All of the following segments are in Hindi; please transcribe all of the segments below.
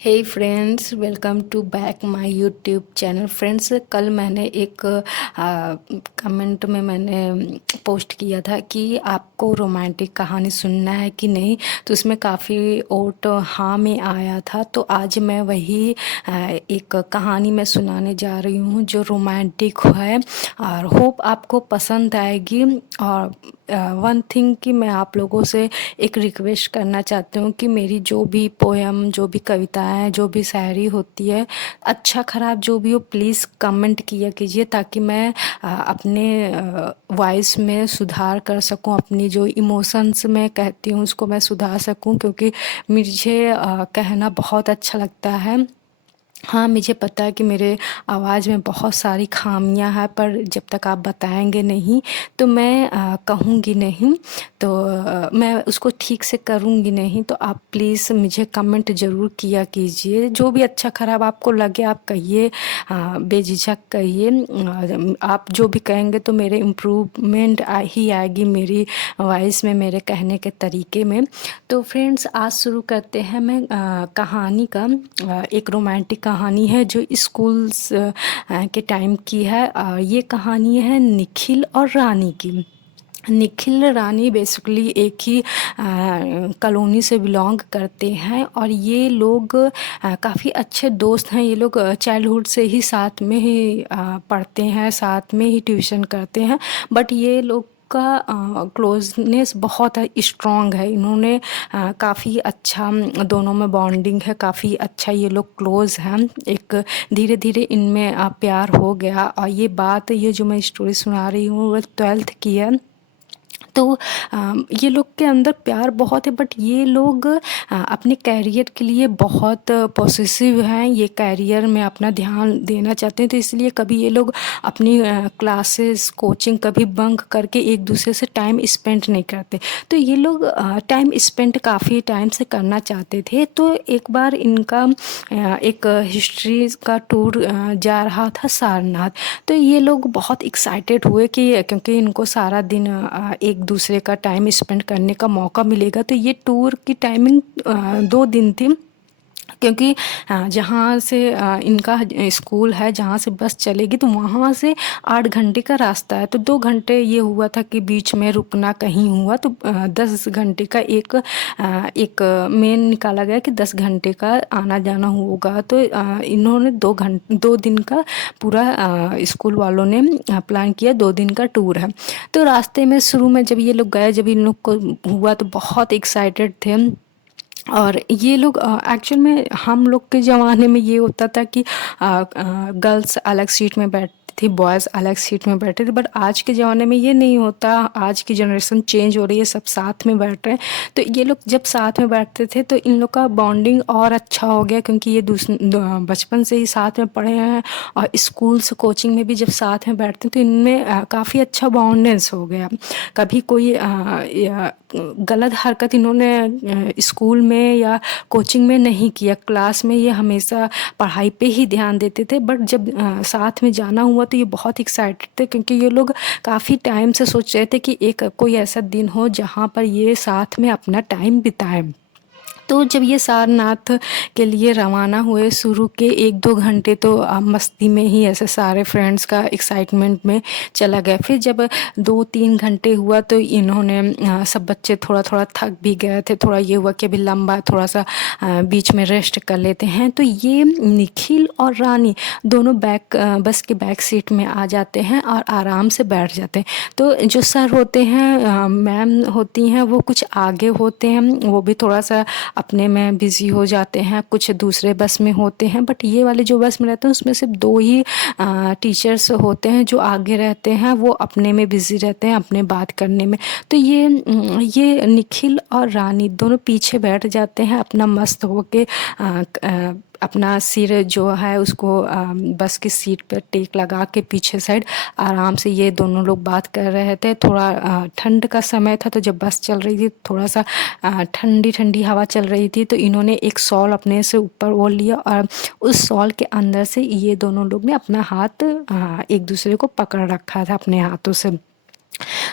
Hey friends, welcome to back my YouTube channel. Friends, कल मैंने एक कमेंट में मैंने पोस्ट किया था कि आपको रोमांटिक कहानी सुनना है कि नहीं, तो उसमें काफ़ी वोट हाँ में आया था। तो आज मैं वही एक कहानी मैं सुनाने जा रही हूँ जो रोमांटिक है और होप आपको पसंद आएगी। और वन थिंग कि मैं आप लोगों से एक रिक्वेस्ट करना चाहती हूँ कि मेरी जो भी पोयम, जो भी कविताएं, जो भी शायरी होती है, अच्छा ख़राब जो भी हो, प्लीज़ कमेंट किया कीजिए ताकि मैं अपने वॉइस में सुधार कर सकूं, अपनी जो इमोशंस में कहती हूँ उसको मैं सुधार सकूं, क्योंकि मुझे कहना बहुत अच्छा लगता है। हाँ, मुझे पता है कि मेरे आवाज़ में बहुत सारी ख़ामियाँ हैं, पर जब तक आप बताएँगे नहीं तो मैं कहूँगी नहीं। तो मैं उसको ठीक से करूँगी नहीं। तो आप प्लीज़ मुझे कमेंट ज़रूर किया कीजिए। जो भी अच्छा ख़राब आपको लगे आप कहिए, बेझिझक कहिए। आप जो भी कहेंगे तो मेरे इम्प्रूवमेंट ही आएगी मेरी वॉइस में, मेरे कहने के तरीके में। तो फ्रेंड्स, आज शुरू करते हैं। मैं कहानी का एक रोमांटिक कहानी है जो स्कूल्स के टाइम की है। ये कहानी है निखिल और रानी की। निखिल रानी बेसिकली एक ही कॉलोनी से बिलोंग करते हैं और ये लोग काफ़ी अच्छे दोस्त हैं। ये लोग चाइल्डहुड से ही साथ में ही पढ़ते हैं, साथ में ही ट्यूशन करते हैं। बट ये लोग का क्लोजनेस बहुत स्ट्रॉन्ग है। इन्होंने काफ़ी अच्छा दोनों में बॉन्डिंग है, काफ़ी अच्छा ये लोग क्लोज हैं। एक धीरे धीरे इनमें प्यार हो गया। और ये जो मैं स्टोरी सुना रही हूँ वो 12th की है। तो ये लोग के अंदर प्यार बहुत है, बट ये लोग अपने कैरियर के लिए बहुत पॉसेसिव हैं। ये कैरियर में अपना ध्यान देना चाहते हैं, तो इसलिए कभी ये लोग अपनी क्लासेस, कोचिंग कभी बंक करके एक दूसरे से टाइम स्पेंड नहीं करते। तो ये लोग टाइम स्पेंड काफ़ी टाइम से करना चाहते थे। तो एक बार इनका एक हिस्ट्री का टूर जा रहा था सारनाथ। तो ये लोग बहुत एक्साइटेड हुए कि क्योंकि इनको सारा दिन एक दूसरे का टाइम स्पेंड करने का मौका मिलेगा। तो ये टूर की टाइमिंग 2 दिन थी, क्योंकि जहाँ से इनका स्कूल है, जहाँ से बस चलेगी, तो वहाँ से 8 घंटे का रास्ता है। तो 2 घंटे ये हुआ था कि बीच में रुकना कहीं हुआ, तो 10 घंटे का एक मेन निकाला गया कि 10 घंटे का आना जाना होगा। तो इन्होंने 2 दिन का पूरा स्कूल वालों ने प्लान किया। 2 दिन का टूर है। तो रास्ते में शुरू में जब ये लोग गए, जब इन लोग को हुआ तो बहुत एक्साइटेड थे। और ये लोग एक्चुअल में हम लोग के ज़माने में ये होता था कि गर्ल्स अलग सीट में बैठती थी, बॉयज़ अलग सीट में बैठे थे। बट आज के ज़माने में ये नहीं होता। आज की जनरेशन चेंज हो रही है, सब साथ में बैठ रहे हैं। तो ये लोग जब साथ में बैठते थे तो इन लोग का बॉन्डिंग और अच्छा हो गया, क्योंकि ये बचपन से ही साथ में पढ़े हैं और स्कूल से कोचिंग में भी जब साथ में बैठते हैं तो इनमें काफ़ी अच्छा बॉन्डेंस हो गया। कभी कोई गलत हरकत इन्होंने स्कूल में या कोचिंग में नहीं किया। क्लास में ये हमेशा पढ़ाई पे ही ध्यान देते थे, बट जब साथ में जाना हुआ तो ये बहुत एक्साइटेड थे, क्योंकि ये लोग काफ़ी टाइम से सोच रहे थे कि एक कोई ऐसा दिन हो जहाँ पर ये साथ में अपना टाइम बिताएं। तो जब ये सारनाथ के लिए रवाना हुए, शुरू के 1-2 घंटे तो मस्ती में ही ऐसे सारे फ्रेंड्स का एक्साइटमेंट में चला गया। फिर जब 2-3 घंटे हुआ तो इन्होंने सब बच्चे थोड़ा थोड़ा थक भी गए थे। थोड़ा ये हुआ कि अभी लंबा थोड़ा सा बीच में रेस्ट कर लेते हैं। तो ये निखिल और रानी दोनों बस के बैक सीट में आ जाते हैं और आराम से बैठ जाते हैं। तो जो सर होते हैं, मैम होती हैं, वो कुछ आगे होते हैं, वो भी थोड़ा सा अपने में बिज़ी हो जाते हैं, कुछ दूसरे बस में होते हैं। बट ये वाले जो बस में रहते हैं उसमें सिर्फ 2 ही टीचर्स होते हैं जो आगे रहते हैं। वो अपने में बिज़ी रहते हैं, अपने बात करने में। तो ये निखिल और रानी दोनों पीछे बैठ जाते हैं, अपना मस्त होके अपना सिर जो है उसको बस की सीट पर टेक लगा के पीछे साइड आराम से ये दोनों लोग बात कर रहे थे। थोड़ा ठंड का समय था, तो जब बस चल रही थी थोड़ा सा ठंडी ठंडी हवा चल रही थी। तो इन्होंने एक शॉल अपने से ऊपर ओढ़ लिया और उस शॉल के अंदर से ये दोनों लोग ने अपना हाथ एक दूसरे को पकड़ रखा था अपने हाथों से।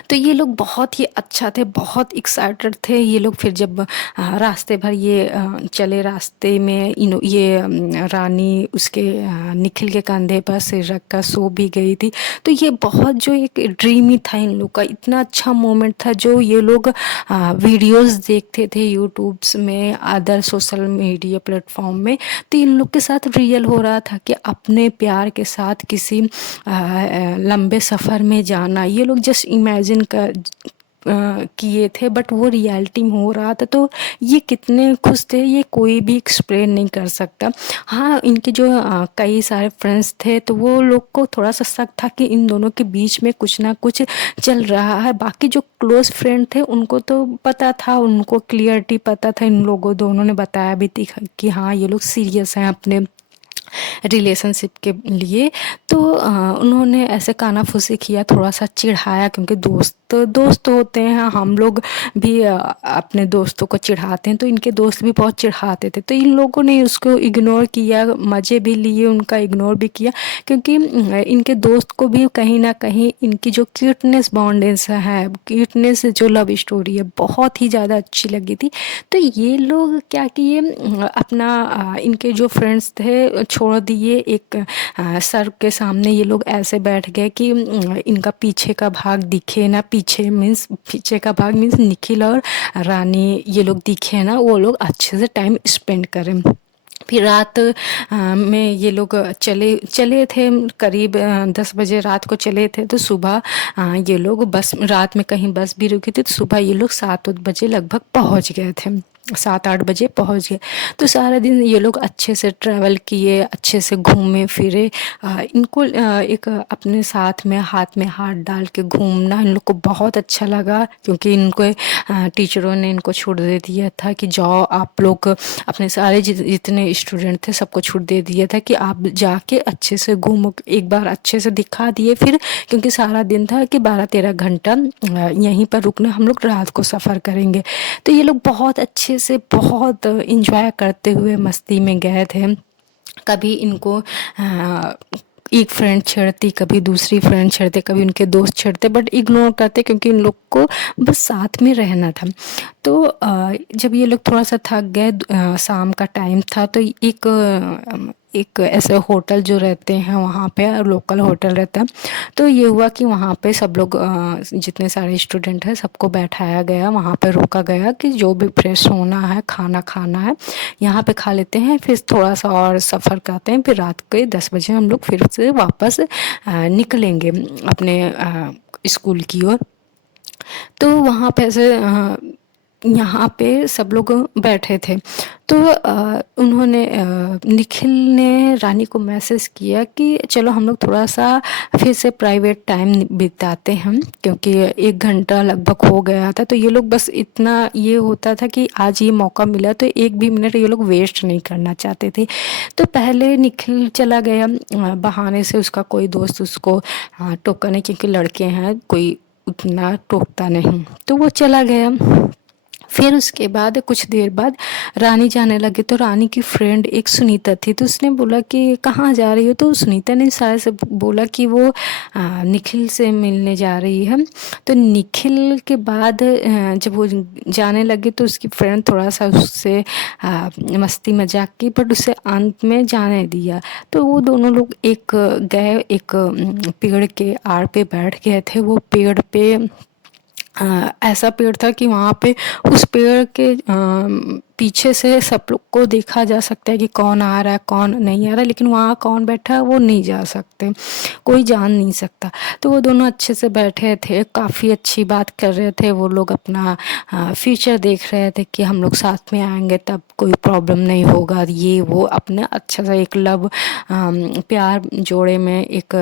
तो ये लोग बहुत ही अच्छा थे, बहुत एक्साइटेड थे ये लोग। फिर जब रास्ते भर ये चले, रास्ते में ये रानी उसके निखिल के कंधे पर सिर रख कर सो भी गई थी। तो ये बहुत जो एक ड्रीम ही था इन लोग का, इतना अच्छा मोमेंट था जो ये लोग वीडियोस देखते थे यूट्यूब्स में, अदर सोशल मीडिया प्लेटफॉर्म में। तो इन लोग के साथ रियल हो रहा था कि अपने प्यार के साथ किसी लंबे सफ़र में जाना, ये लोग जस्ट इमेजिन कर किए थे, बट वो रियलिटी में हो रहा था। तो ये कितने खुश थे ये कोई भी एक्सप्लेन नहीं कर सकता। हाँ, इनके जो कई सारे फ्रेंड्स थे तो वो लोग को थोड़ा सा शक था कि इन दोनों के बीच में कुछ ना कुछ चल रहा है। बाकी जो क्लोज फ्रेंड थे उनको तो पता था, उनको क्लियरिटी पता था, इन लोगों दोनों ने बताया भी थी कि हाँ ये लोग सीरियस हैं अपने रिलेशनशिप के लिए। तो उन्होंने ऐसे कानाफूसी किया, थोड़ा सा चिढ़ाया, क्योंकि दोस्त दोस्त होते हैं, हम लोग भी अपने दोस्तों को चिढ़ाते हैं, तो इनके दोस्त भी बहुत चिढ़ाते थे। तो इन लोगों ने उसको इग्नोर किया, मज़े भी लिए, उनका इग्नोर भी किया, क्योंकि इनके दोस्त को भी कहीं ना कहीं इनकी जो क्यूटनेस बॉन्डेंस है, क्यूटनेस जो लव स्टोरी है, बहुत ही ज़्यादा अच्छी लगी थी। तो ये लोग क्या किए, अपना इनके जो फ्रेंड्स थे छोड़ दिए। एक सर के सामने ये लोग ऐसे बैठ गए कि इनका पीछे का भाग दिखे ना, पीछे मीन्स पीछे का भाग मीन्स निखिल और रानी ये लोग दिखे ना, वो लोग अच्छे से टाइम स्पेंड करें। फिर रात में ये लोग चले चले थे, करीब 10 बजे रात को चले थे। तो सुबह ये लोग बस, रात में कहीं बस भी रुकी थी, तो सुबह ये लोग 7 बजे लगभग पहुंच गए थे, 7-8 बजे पहुंच गए। तो सारा दिन ये लोग अच्छे से ट्रैवल किए, अच्छे से घूमे फिरे। इनको एक अपने साथ में हाथ में हाथ डाल के घूमना इन लोग को बहुत अच्छा लगा, क्योंकि इनको टीचरों ने इनको छूट दे दिया था कि जाओ आप लोग, अपने सारे जितने स्टूडेंट थे सबको छूट दे दिया था कि आप जाके अच्छे से घूमो, एक बार अच्छे से दिखा दिए। फिर क्योंकि सारा दिन था कि 12-13 घंटा यहीं पर रुकना, हम लोग रात को सफ़र करेंगे। तो ये लोग बहुत अच्छे से, बहुत इंजॉय करते हुए मस्ती में गए थे। कभी इनको एक फ्रेंड छेड़ती, कभी दूसरी फ्रेंड छेड़ते, कभी उनके दोस्त छेड़ते, बट इग्नोर करते, क्योंकि इन लोग को बस साथ में रहना था। तो जब ये लोग थोड़ा सा थक गए, शाम का टाइम था, तो एक ऐसे होटल जो रहते हैं वहाँ पे, लोकल होटल रहता है, तो ये हुआ कि वहाँ पे सब लोग जितने सारे स्टूडेंट हैं सबको बैठाया गया, वहाँ पे रोका गया कि जो भी फ्रेश होना है, खाना खाना है यहाँ पे खा लेते हैं, फिर थोड़ा सा और सफ़र करते हैं, फिर रात के 10 बजे हम लोग फिर से वापस निकलेंगे अपने स्कूल की ओर। तो वहाँ पे ऐसे यहाँ पे सब लोग बैठे थे। तो उन्होंने निखिल ने रानी को मैसेज किया कि चलो हम लोग थोड़ा सा फिर से प्राइवेट टाइम बिताते हैं, क्योंकि 1 घंटा लगभग हो गया था। तो ये लोग बस इतना ये होता था कि आज ये मौका मिला तो एक भी मिनट ये लोग वेस्ट नहीं करना चाहते थे। तो पहले निखिल चला गया, बहाने से उसका कोई दोस्त उसको टोका नहीं, क्योंकि लड़के हैं कोई उतना टोकता नहीं, तो वो चला गया। फिर उसके बाद कुछ देर बाद रानी जाने लगी, तो रानी की फ्रेंड एक सुनीता थी, तो उसने बोला कि कहाँ जा रही हो, तो सुनीता ने शायद से बोला कि वो निखिल से मिलने जा रही है। तो निखिल के बाद जब वो जाने लगे तो उसकी फ्रेंड थोड़ा सा उससे मस्ती मजाक की, बट उसे अंत में जाने दिया। तो वो दोनों लोग गए, एक पेड़ के आड़ पे बैठ गए थे। वो पेड़ पे ऐसा पेड़ था कि वहाँ पे उस पेड़ के पीछे से सब लोग को देखा जा सकता है कि कौन आ रहा है कौन नहीं आ रहा है, लेकिन वहाँ कौन बैठा है वो नहीं जा सकते, कोई जान नहीं सकता। तो वो दोनों अच्छे से बैठे थे, काफ़ी अच्छी बात कर रहे थे, वो लोग अपना फ्यूचर देख रहे थे कि हम लोग साथ में आएंगे तब कोई प्रॉब्लम नहीं होगा, ये वो अपने अच्छा सा एक लव प्यार जोड़े में एक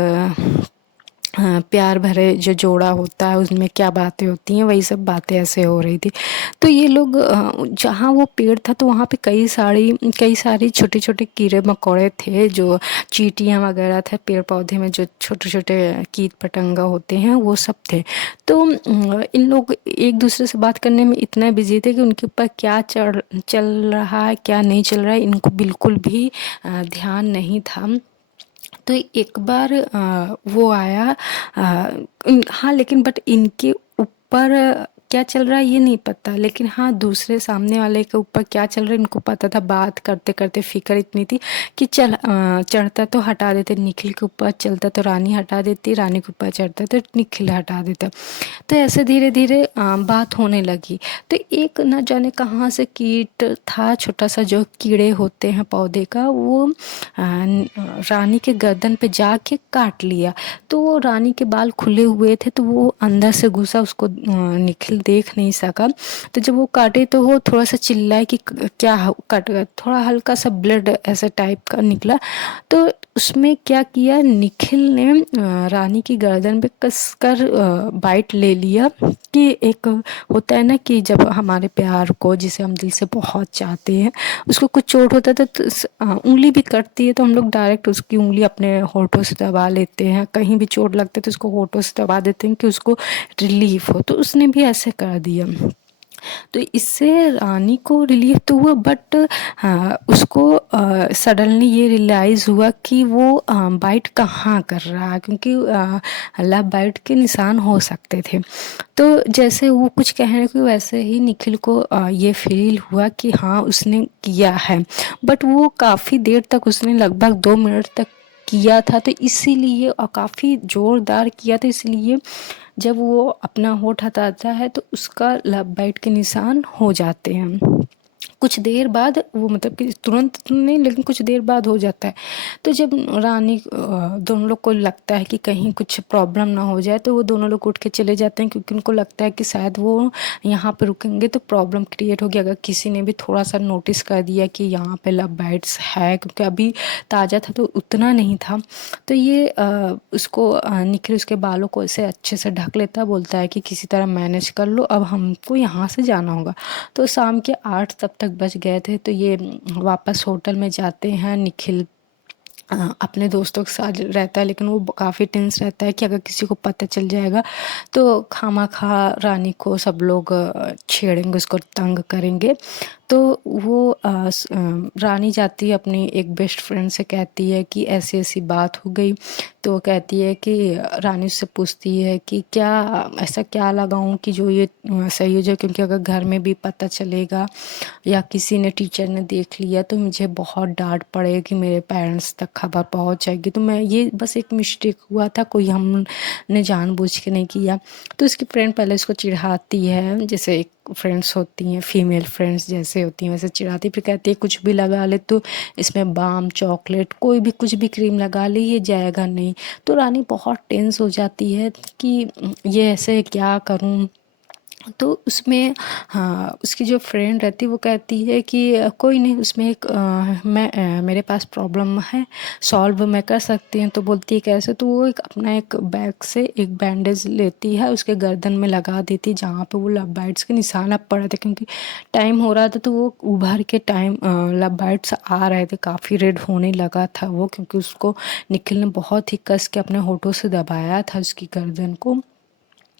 प्यार भरे जो जोड़ा होता है उसमें क्या बातें होती हैं, वही सब बातें ऐसे हो रही थी। तो ये लोग जहाँ वो पेड़ था तो वहाँ पे कई सारी छोटे छोटे कीड़े मकोड़े थे, जो चींटियाँ वगैरह थे, पेड़ पौधे में जो छोटे छोटे कीट पतंगा होते हैं वो सब थे। तो इन लोग एक दूसरे से बात करने में इतना बिजी थे कि उनके ऊपर क्या चल रहा है क्या नहीं चल रहा है इनको बिल्कुल भी ध्यान नहीं था। तो एक बार वो आया हाँ, लेकिन बट इनके ऊपर क्या चल रहा है ये नहीं पता, लेकिन हाँ दूसरे सामने वाले के ऊपर क्या चल रहा है इनको पता था। बात करते करते फिक्र इतनी थी कि चल चढ़ता तो हटा देते निखिल के ऊपर, चलता तो रानी हटा देती, रानी के ऊपर चढ़ता तो निखिल हटा देता। तो ऐसे धीरे धीरे बात होने लगी। तो एक न जाने कहाँ से कीट था, छोटा सा जो कीड़े होते हैं पौधे का, वो रानी के गर्दन पे जाके काट लिया। तो वो रानी के बाल खुले हुए थे तो वो अंदर से घुसा, उसको निखिल देख नहीं सका। तो जब वो काटे तो वो थोड़ा सा चिल्लाए कि क्या कट गया, थोड़ा हल्का सा ब्लड ऐसा टाइप का निकला। तो उसमें क्या किया निखिल ने, रानी की गर्दन पे कसकर बाइट ले लिया। कि एक होता है ना कि जब हमारे प्यार को, जिसे हम दिल से बहुत चाहते हैं, उसको कुछ चोट होता है तो उंगली भी कटती है तो हम लोग डायरेक्ट उसकी उंगली अपने होठों से दबा लेते हैं। कहीं भी चोट लगती है तो उसको होठों से दबा देते हैं कि उसको रिलीफ हो। तो उसने भी ऐसे कर दिया। तो इससे रानी को रिलीफ तो हुआ, बट उसको सडनली ये रियलाइज़ हुआ कि वो बाइट कहाँ कर रहा है, क्योंकि लव बाइट के निशान हो सकते थे। तो जैसे वो कुछ कहने को, वैसे ही निखिल को ये फील हुआ कि हाँ उसने किया है। बट वो काफ़ी देर तक, उसने लगभग 2 मिनट तक किया था, तो इसीलिए और काफ़ी ज़ोरदार किया था, इसलिए जब वो अपना होठ हटाता है तो उसका लव बाइट के निशान हो जाते हैं। कुछ देर बाद वो, मतलब कि तुरंत तो नहीं, लेकिन कुछ देर बाद हो जाता है। तो जब रानी दोनों लोग को लगता है कि कहीं कुछ प्रॉब्लम ना हो जाए, तो वो दोनों लोग उठ के चले जाते हैं, क्योंकि उनको लगता है कि शायद वो यहाँ पे रुकेंगे तो प्रॉब्लम क्रिएट होगी। अगर किसी ने भी थोड़ा सा नोटिस कर दिया कि यहाँ पे लव बाइट्स है, क्योंकि अभी ताज़ा था तो उतना नहीं था। तो ये उसको निखिल उसके बालों को ऐसे अच्छे से ढक लेता, बोलता है कि किसी तरह मैनेज कर लो, अब हमको यहाँ से जाना होगा। तो शाम के 8 तब तक बज गए थे। तो ये वापस होटल में जाते हैं। निखिल अपने दोस्तों के साथ रहता है, लेकिन वो काफ़ी टेंस रहता है कि अगर किसी को पता चल जाएगा तो खामा रानी को सब लोग छेड़ेंगे, उसको तंग करेंगे। तो वो रानी जाती है अपनी एक बेस्ट फ्रेंड से, कहती है कि ऐसी ऐसी बात हो गई। तो वो कहती है कि रानी उससे पूछती है कि क्या ऐसा क्या लगाऊं कि जो ये सही हो जाए, क्योंकि अगर घर में भी पता चलेगा या किसी ने, टीचर ने देख लिया तो मुझे बहुत डांट पड़ेगी, मेरे पेरेंट्स तक खबर पहुंच जाएगी। तो मैं, ये बस एक मिस्टेक हुआ था, कोई हमने जानबूझ के नहीं किया। तो उसकी फ्रेंड पहले उसको चिढ़ाती है, जैसे एक फ्रेंड्स होती हैं, फीमेल फ्रेंड्स जैसे होती हैं वैसे चिढ़ाती, फिर कहती है कुछ भी लगा ले तो इसमें बाम, चॉकलेट, कोई भी कुछ भी क्रीम लगा ले ये जाएगा नहीं। तो रानी बहुत टेंस हो जाती है कि ये ऐसे क्या करूं। तो उसमें हाँ, उसकी जो फ्रेंड रहती है वो कहती है कि कोई नहीं, उसमें एक मेरे पास प्रॉब्लम है, सॉल्व मैं कर सकती हूँ। तो बोलती है कैसे। तो वो एक अपना एक बैग से एक बैंडेज लेती है, उसके गर्दन में लगा देती है जहाँ पे वो लव बाइट्स के निशान अब पड़े थे, क्योंकि टाइम हो रहा था। तो वो उभर के टाइम लव बाइट्स आ रहे थे, काफ़ी रेड होने लगा था वो, क्योंकि उसको निखिल ने बहुत ही कस के अपने होठों से दबाया था उसकी गर्दन को।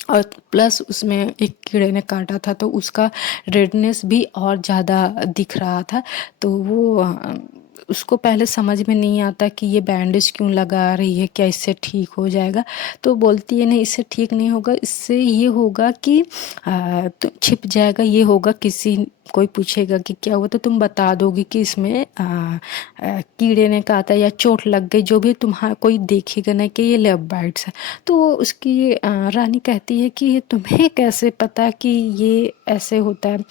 और प्लस उसमें एक कीड़े ने काटा था तो उसका रेडनेस भी और ज़्यादा दिख रहा था। तो वो उसको पहले समझ में नहीं आता कि ये बैंडेज क्यों लगा रही है, क्या इससे ठीक हो जाएगा। तो बोलती है नहीं, इससे ठीक नहीं होगा, इससे ये होगा कि तो छिप जाएगा, ये होगा, किसी कोई पूछेगा कि क्या हुआ तो तुम बता दोगी कि इसमें कीड़े ने काटा या चोट लग गई, जो भी तुम्हारा कोई देखेगा नहीं कि ये लव बाइट्स है। तो उसकी रानी कहती है कि तुम्हें कैसे पता कि ये ऐसे होता है।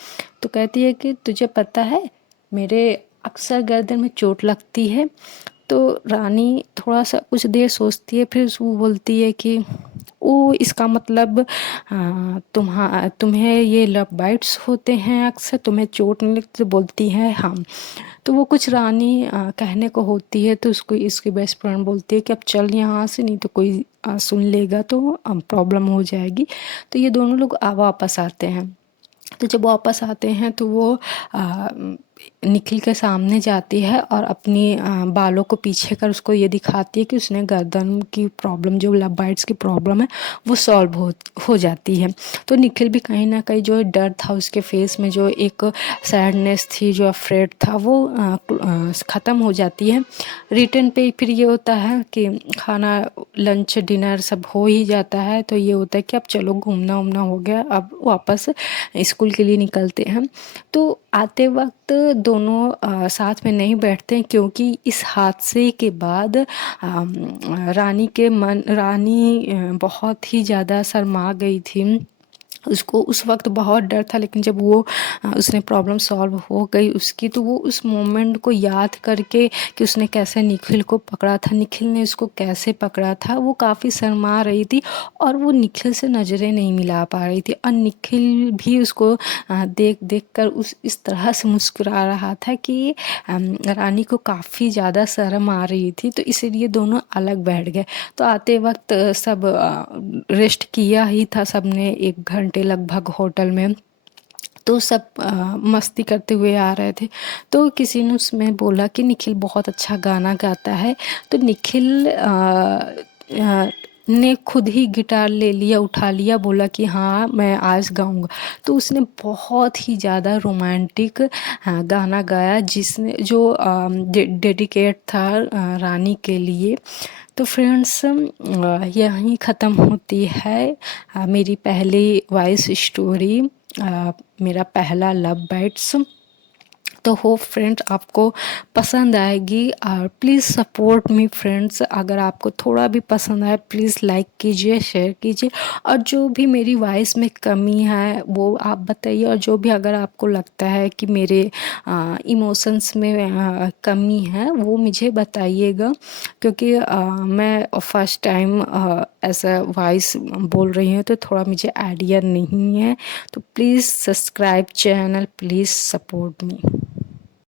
तो कहती है कि तुझे पता है, मेरे अक्सर गर्दन में चोट लगती है। तो रानी थोड़ा सा कुछ देर सोचती है, फिर वो बोलती है कि ओ, इसका मतलब तुम्हें ये लव बाइट्स होते हैं, अक्सर तुम्हें चोट नहीं लगती। तो बोलती है हाँ। तो वो कुछ रानी कहने को होती है, तो उसको इसकी बेस्ट फ्रेंड बोलती है कि अब चल यहाँ से, नहीं तो कोई सुन लेगा तो प्रॉब्लम हो जाएगी। तो ये दोनों लोग वापस आते हैं। तो जब वापस आते हैं तो वो निखिल के सामने जाती है और अपनी बालों को पीछे कर उसको ये दिखाती है कि उसने गर्दन की प्रॉब्लम, जो लव बाइट्स की प्रॉब्लम है, वो सॉल्व हो जाती है। तो निखिल भी कहीं ना कहीं जो डर था उसके फेस में, जो एक सैडनेस थी, जो अफ्रेड था, वो ख़त्म हो जाती है। रिटर्न पे फिर ये होता है कि खाना, लंच, डिनर सब हो ही जाता है, तो ये होता है कि अब चलो घूमना वूमना हो गया, अब वापस स्कूल के लिए निकलते हैं। तो आते वक्त दोनों साथ में नहीं बैठते हैं, क्योंकि इस हादसे के बाद रानी बहुत ही ज़्यादा शर्मा गई थी। उसको उस वक्त बहुत डर था, लेकिन जब वो उसने प्रॉब्लम सॉल्व हो गई उसकी, तो वो उस मोमेंट को याद करके कि उसने कैसे निखिल को पकड़ा था, निखिल ने उसको कैसे पकड़ा था, वो काफ़ी शर्मा रही थी और वो निखिल से नज़रें नहीं मिला पा रही थी। और निखिल भी उसको देख देख कर इस तरह से मुस्कुरा रहा था कि रानी को काफ़ी ज़्यादा शर्म आ रही थी, तो इसीलिए दोनों अलग बैठ गए। तो आते वक्त सब रेस्ट किया ही था सबने, 1 घंटे लगभग होटल में। तो सब मस्ती करते हुए आ रहे थे, तो किसी ने उसमें बोला कि निखिल बहुत अच्छा गाना गाता है। तो निखिल ने खुद ही गिटार ले लिया, उठा लिया, बोला कि हाँ मैं आज गाऊंगा। तो उसने बहुत ही ज़्यादा रोमांटिक गाना गाया, जिसने जो डेडिकेट था रानी के लिए। तो फ्रेंड्स, यहीं ख़त्म होती है मेरी पहली वॉइस स्टोरी, मेरा पहला लव बाइट्स। तो होप फ्रेंड्स आपको पसंद आएगी, और प्लीज़ सपोर्ट मी फ्रेंड्स। अगर आपको थोड़ा भी पसंद आए प्लीज़ लाइक कीजिए, शेयर कीजिए, और जो भी मेरी वॉइस में कमी है वो आप बताइए, और जो भी अगर आपको लगता है कि मेरे इमोशंस में कमी है वो मुझे बताइएगा, क्योंकि मैं फर्स्ट टाइम ऐसा वॉइस बोल रही हूँ, तो थोड़ा मुझे आइडिया नहीं है। तो please subscribe channel, please support me.